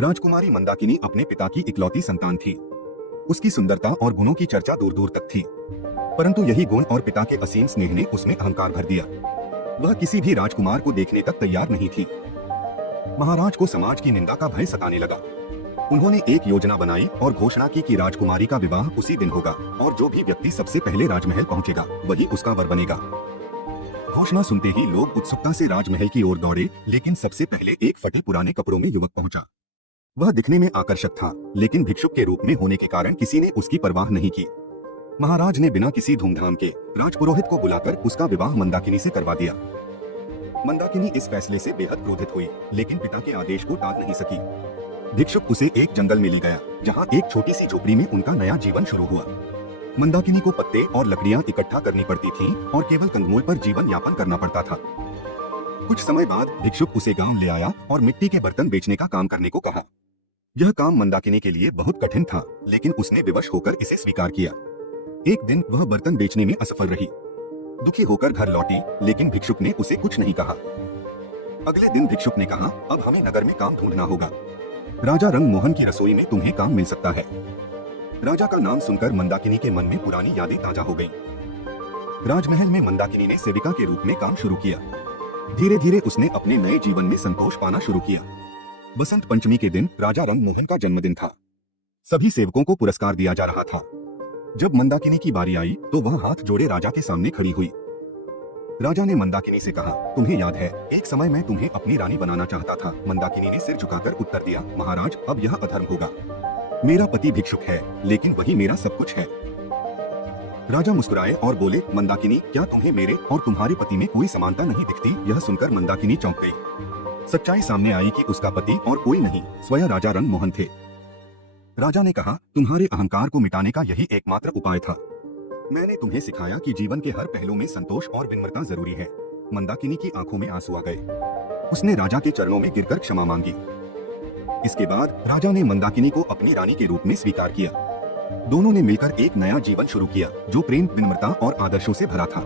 राजकुमारी मंदाकिनी अपने पिता की इकलौती संतान थी। उसकी सुंदरता और गुणों की चर्चा दूर दूर तक थी, परंतु यही गुण और पिता के असीम स्नेह ने उसमें अहंकार भर दिया। वह किसी भी राजकुमार को देखने तक तैयार नहीं थी। महाराज को समाज की निंदा का भय सताने लगा। उन्होंने एक योजना बनाई और घोषणा की कि राजकुमारी का विवाह उसी दिन होगा और जो भी व्यक्ति सबसे पहले राजमहल पहुंचेगा वही उसका वर बनेगा। घोषणा सुनते ही लोग उत्सुकता से राजमहल की ओर दौड़े, लेकिन सबसे पहले एक फटे पुराने कपड़ों में युवक पहुंचा। वह दिखने में आकर्षक था, लेकिन भिक्षुक के रूप में होने के कारण किसी ने उसकी परवाह नहीं की। महाराज ने बिना किसी धूमधाम के राजपुरोहित को बुलाकर उसका विवाह मंदाकिनी से करवा दिया। मंदाकिनी इस फैसले से बेहद क्रोधित हुई, लेकिन पिता के आदेश को टाल नहीं सकी। भिक्षुक उसे एक जंगल में ले गया, जहाँ एक छोटी सी झोपड़ी में उनका नया जीवन शुरू हुआ। मंदाकिनी को पत्ते और लकड़ियाँ इकट्ठा करनी पड़ती थीं और केवल कंदमूल पर जीवन यापन करना पड़ता था। कुछ समय बाद भिक्षुक उसे गांव ले आया और मिट्टी के बर्तन बेचने का काम करने को कहा। यह काम मंदाकिनी के लिए बहुत कठिन था, लेकिन उसने विवश होकर इसे स्वीकार किया। एक दिन वह बर्तन बेचने में असफल रही। दुखी होकर घर लौटी, लेकिन भिक्षुक ने उसे कुछ नहीं कहा। अगले दिन भिक्षुक ने कहा, अब हमें नगर में काम ढूंढना होगा। राजा रंग मोहन की रसोई में तुम्हें काम मिल सकता है। राजा का नाम सुनकर मंदाकिनी के मन में पुरानी यादें ताजा हो गईं। राजमहल में मंदाकिनी ने सेविका के रूप में काम शुरू किया। धीरे धीरे उसने अपने नए जीवन में संतोष पाना शुरू किया। बसंत पंचमी के दिन राजा रंग मोहन का जन्मदिन था। सभी सेवकों को पुरस्कार दिया जा रहा था। जब मंदाकिनी की बारी आई तो वह हाथ जोड़े राजा के सामने खड़ी हुई। राजा ने मंदाकिनी से कहा, तुम्हें याद है, एक समय मैं तुम्हें अपनी रानी बनाना चाहता था। मंदाकिनी ने सिर झुकाकर उत्तर दिया, महाराज, अब यह अधर्म होगा। मेरा पति भिक्षुक है, लेकिन वही मेरा सब कुछ है। राजा मुस्कुराए और बोले, मंदाकिनी, क्या तुम्हें मेरे और तुम्हारे पति में कोई समानता नहीं दिखती? यह सुनकर मंदाकिनी चौंक गई। सच्चाई सामने आई कि उसका पति और कोई नहीं, स्वयं राजा रंग मोहन थे। राजा ने कहा, तुम्हारे अहंकार को मिटाने का यही एकमात्र उपाय था। मैंने तुम्हें सिखाया कि जीवन के हर पहलू में संतोष और विनम्रता जरूरी है। मंदाकिनी की आंखों में आंसू आ गए। उसने राजा के चरणों में गिरकर क्षमा मांगी। इसके बाद राजा ने मंदाकिनी को अपनी रानी के रूप में स्वीकार किया। दोनों ने मिलकर एक नया जीवन शुरू किया, जो प्रेम, विनम्रता और आदर्शों से भरा था।